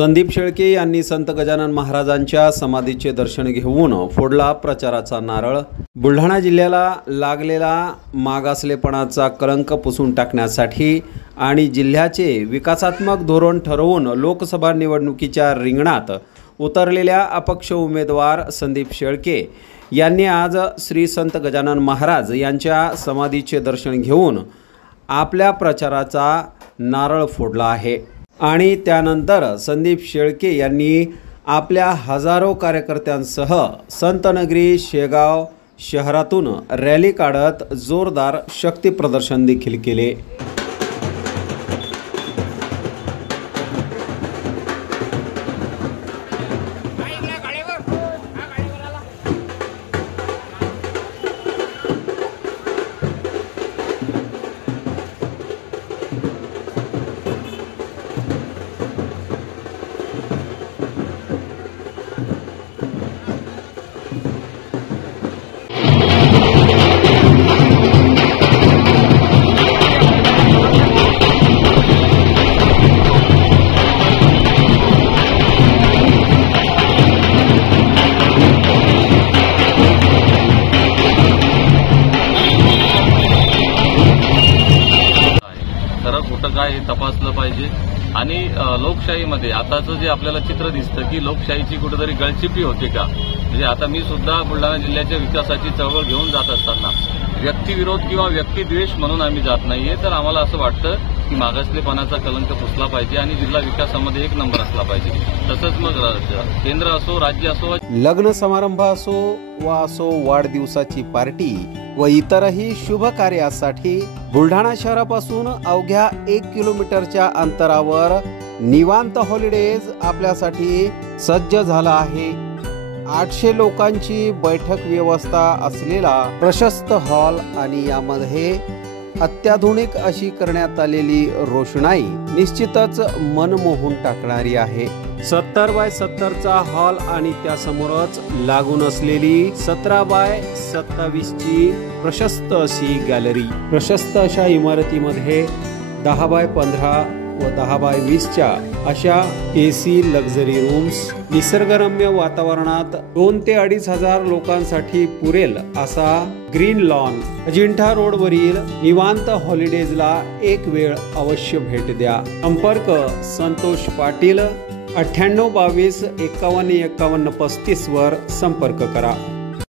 संदीप शेळके यांनी संत गजानन महाराजांच्या समाधीचे दर्शन घेऊन फोडला प्रचाराचा नारळ। बुलढाणा जिल्ह्याला लागलेला मागासलेपणाचा कलंक पुसून टाकण्यासाठी आणि जिल्ह्याचे विकासात्मक धोरण ठरवून लोकसभा निवडणुकीच्या रिंगणात उतरलेल्या अपक्ष उमेदवार संदीप शेळके यांनी आज श्री संत गजानन महाराज यांच्या समाधीचे दर्शन घेऊन आपल्या प्रचाराचा नारळ फोडला आहे। आणि त्यानंतर संदीप शेळके यांनी आपल्या हजारो कार्यकर्त्यांसह संतनगरी शेगाव शहरातून रॅली काढत जोरदार शक्ती प्रदर्शन देखील केले। कुठं काय तपासलं पाहिजे आणि लोकशाहीमध्ये आताचं जे आपल्याला चित्र दिसतं की लोकशाहीची कुठेतरी गळचिपी होते का। म्हणजे आता मी सुद्धा बुलढाणा जिल्ह्याच्या विकासाची चळवळ घेऊन जात असताना व्यक्तिविरोध किंवा व्यक्तिद्वेष म्हणून आम्ही जात नाहीये, तर आम्हाला असं वाटतं की मागासलेपणाचा कलंक पुसला पाहिजे आणि जिल्हा विकासामध्ये एक नंबर असला पाहिजे। तसंच मग केंद्र असो राज्य असो, लग्न समारंभ असो वाढदिवसाची पार्टी व इतरही शुभ कार्यासाठी बुलढाणा शहरापासून अवघ्या 1 किलोमीटरच्या अंतरावर निवांत हॉलिडेज आपल्यासाठी सज्ज झाला आहे। 800 लोकांची बैठक व्यवस्था असलेला प्रशस्त हॉल आणि यामध्ये अत्याधुनिक अशी करण्यात आलेली रोषणाई निश्चितच मन मोहून टाकणारी आहे। 70 बाय 70 चा हॉल आणि त्यासमोरच लागून असलेली 17 बाय 27 ची प्रशस्त अशी गॅलरी। प्रशस्त अशा इमारतीमध्ये 10 बाय 15 व 10 बाय 20 च्या अशा AC लक्झरी रूम्स, निसर्गरम्य वातावरणात 2 ते 2.5 हजार लोकांसाठी पुरेल असा ग्रीन लॉन। अजिंठा रोडवरील निवांत हॉलिडेजला एक वेळ अवश्य भेट द्या। संपर्क संतोष पाटील 98 22 51 51 35 वर संपर्क करा।